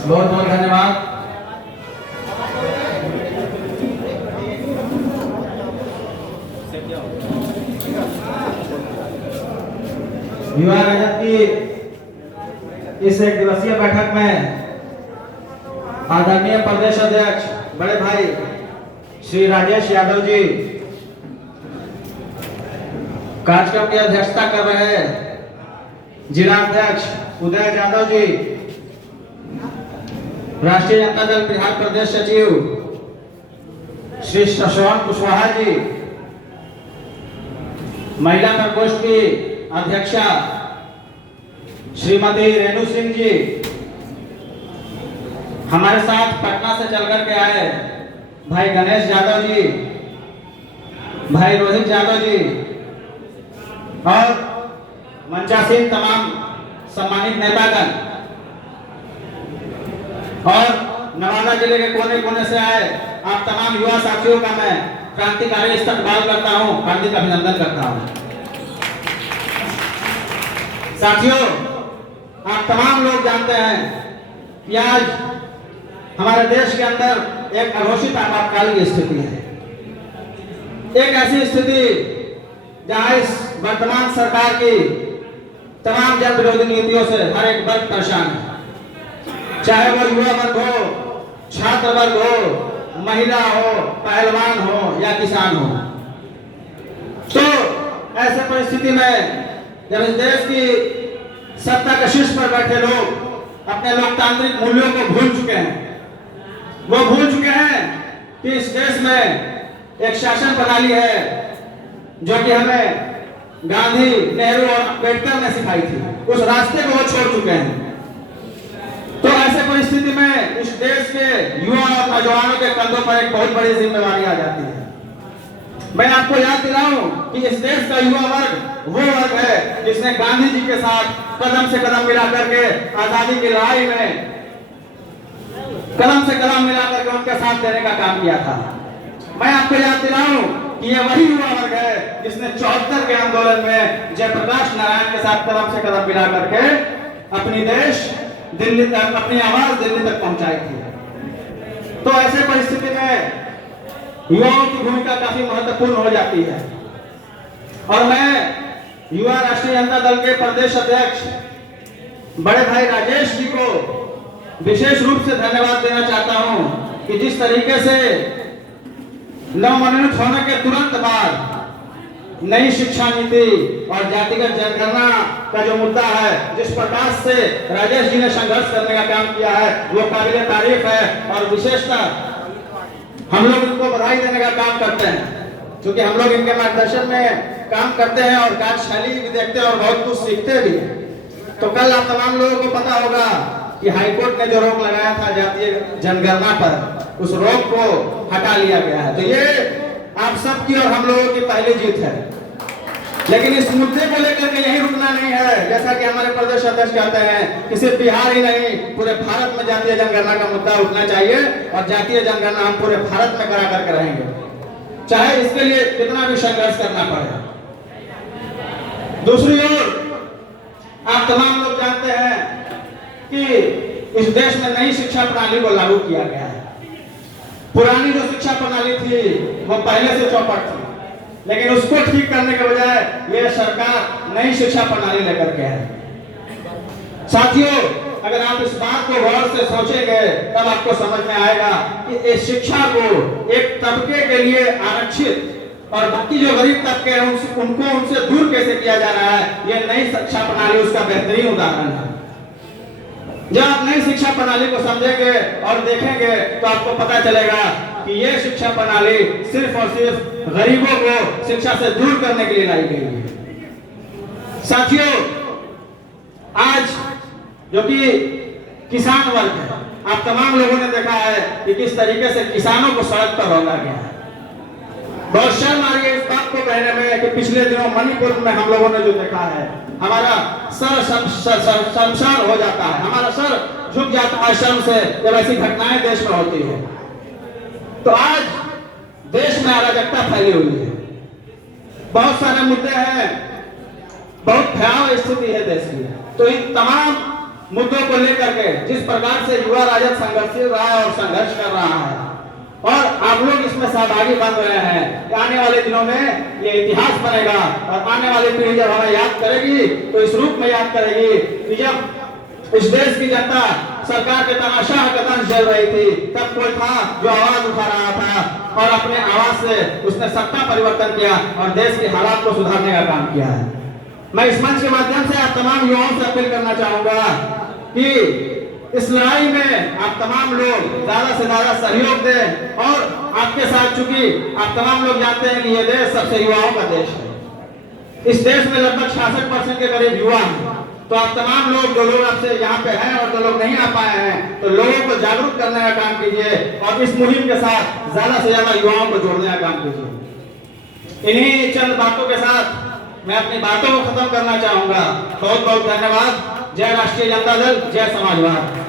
बहुत बहुत धन्यवाद। युवा राजद की इस एक दिवसीय बैठक में आदरणीय प्रदेश अध्यक्ष बड़े भाई श्री राजेश यादव जी कार्यक्रम की अध्यक्षता कर रहे हैं। जिला अध्यक्ष उदय यादव जी, राष्ट्रीय जनता दल बिहार प्रदेश सचिव श्री श्रवण कुशवाहा जी, महिला प्रकोष्ठ की अध्यक्षा श्रीमती रेणु सिंह जी, हमारे साथ पटना से चल करके आए भाई गणेश यादव जी, भाई रोहित यादव जी और मंचासीन तमाम सम्मानित नेतागण और नवादा जिले के कोने कोने से आए आप तमाम युवा साथियों का मैं क्रांतिकारी इस्तकबाल करता हूं, हार्दिक अभिनंदन करता हूं। साथियों, आप तमाम लोग जानते हैं कि आज हमारे देश के अंदर एक अघोषित आपातकालीन स्थिति है। एक ऐसी स्थिति जहां इस वर्तमान सरकार की तमाम जन विरोधी नीतियों से हर एक वर्ग परेशान है, चाहे वो युवा वर्ग हो, छात्र वर्ग हो, महिला हो, पहलवान हो या किसान हो। तो ऐसे परिस्थिति में जब इस देश की सत्ता के शीर्ष पर बैठे लोग अपने लोकतांत्रिक मूल्यों को भूल चुके हैं, वो भूल चुके हैं कि इस देश में एक शासन प्रणाली है जो कि हमें गांधी, नेहरू और अम्बेडकर ने सिखाई थी, उस रास्ते को वो छोड़ चुके हैं। तो ऐसे परिस्थिति में इस देश के युवा और नौजवानों के कंधों पर एक बहुत बड़ी जिम्मेवारी आ जाती है। मैं आपको याद दिलाऊं कि इस देश का युवा वर्ग वो वर्ग है जिसने गांधी जी के साथ कदम से कदम मिला करके आजादी की लड़ाई में कदम से कदम मिला करके उनके साथ देने का काम किया था। मैं आपको याद दिलाऊं कि ये वही युवा वर्ग है जिसने 74 के आंदोलन में जयप्रकाश नारायण के साथ कदम से कदम मिला करके अपनी दिल्ली तक अपनी आवाज दिल्ली तक पहुंचाई थी। तो ऐसे परिस्थिति में युवाओं की भूमिका काफी महत्वपूर्ण हो जाती है और मैं युवा राष्ट्रीय जनता दल के प्रदेश अध्यक्ष बड़े भाई राजेश जी को विशेष रूप से धन्यवाद देना चाहता हूं कि जिस तरीके से नवमनोनीत होने के तुरंत बाद नई शिक्षा नीति और जातिगत जनगणना का जो मुद्दा है, जिस प्रकार से राजेश जी ने संघर्ष करने का काम किया है, वो काबिले तारीफ है और विशेषतः हम लोग इनको बधाई देने का काम करते हैं क्योंकि हम लोग इनके मार्गदर्शन में काम करते हैं और कार्यशैली भी देखते हैं और बहुत कुछ सीखते भी हैं। तो कल आप तमाम लोगों को पता होगा कि हाईकोर्ट ने जो रोक लगाया था जातीय जनगणना पर, उस रोक को हटा लिया गया है। तो ये आप सबकी और हम लोगों की पहली जीत है। लेकिन इस मुद्दे को लेकर के यही रुकना नहीं है, जैसा कि हमारे प्रदेश अध्यक्ष कहते हैं कि सिर्फ बिहार ही नहीं पूरे भारत में जातीय जनगणना का मुद्दा उठना चाहिए और जातीय जनगणना हम पूरे भारत में करा करके रहेंगे, चाहे इसके लिए कितना भी संघर्ष करना पड़े। दूसरी ओर आप तमाम लोग जानते हैं कि इस देश में नई शिक्षा प्रणाली को लागू किया गया है। पुरानी जो शिक्षा प्रणाली थी वो पहले से चौपट थी, लेकिन उसको ठीक करने के बजाय ये सरकार नई शिक्षा प्रणाली लेकर के है। साथियों, अगर आप इस बात को गौर से सोचेंगे तब आपको समझ में आएगा कि इस शिक्षा को एक तबके के लिए आरक्षित और बाकी जो गरीब तबके हैं उनको उनसे दूर कैसे किया जा रहा है, ये नई शिक्षा प्रणाली उसका बेहतरीन उदाहरण है। जब आप नई शिक्षा प्रणाली को समझेंगे और देखेंगे तो आपको पता चलेगा कि यह शिक्षा प्रणाली सिर्फ और सिर्फ गरीबों को शिक्षा से दूर करने के लिए लाई गई है। साथियों, आज जो कि किसान वर्ग है, आप तमाम लोगों ने देखा है कि किस तरीके से किसानों को सड़क पर रौंदा गया है। बहुत शर्म आ रही है इस बात को कहने में कि पिछले दिनों मणिपुर में हम लोगों ने जो देखा है, हमारा सर शर्मसार हो जाता है, हमारा सर झुक जाता है शर्म से जब ऐसी घटनाएं देश में होती है। तो आज देश में अराजकता फैली हुई है, बहुत सारे मुद्दे हैं, बहुत भयावह स्थिति है देश की। तो इन तमाम मुद्दों को लेकर के जिस प्रकार से युवा राजद संघर्षशील रहा है और संघर्ष कर रहा है और आप लोग इसमें सहभागी बन रहे हैं, आने वाले दिनों में ये इतिहास बनेगा और आने वाली पीढ़ी जब हमें याद करेगी तो इस रूप में याद करेगी कि जब इस देश की जनता सरकार के तमाशाह कदम झेल रही थी तब कोई था जो आवाज उठा रहा था और अपने आवाज से उसने सत्ता परिवर्तन किया और देश के हालात को सुधारने का काम किया है। मैं इस मंच के माध्यम से आप तमाम युवाओं से अपील करना चाहूंगा कि इस लड़ाई में आप तमाम लोग ज्यादा से ज्यादा सहयोग दें और आपके साथ, चूंकि आप तमाम लोग जानते हैं कि ये देश सबसे युवाओं का देश है। इस देश में लगभग 66% के करीब युवा हैं, तो आप तमाम लोग जो लोग आपसे यहाँ पे हैं और जो लोग नहीं आ पाए हैं तो लोगों को जागरूक करने का काम कीजिए और इस मुहिम के साथ ज्यादा से ज्यादा युवाओं को जोड़ने का काम कीजिए। इन्हीं चंद बातों के साथ मैं अपनी बातों को खत्म करना चाहूंगा। बहुत बहुत धन्यवाद। जय राष्ट्रीय जनता दल, जय समाजवाद।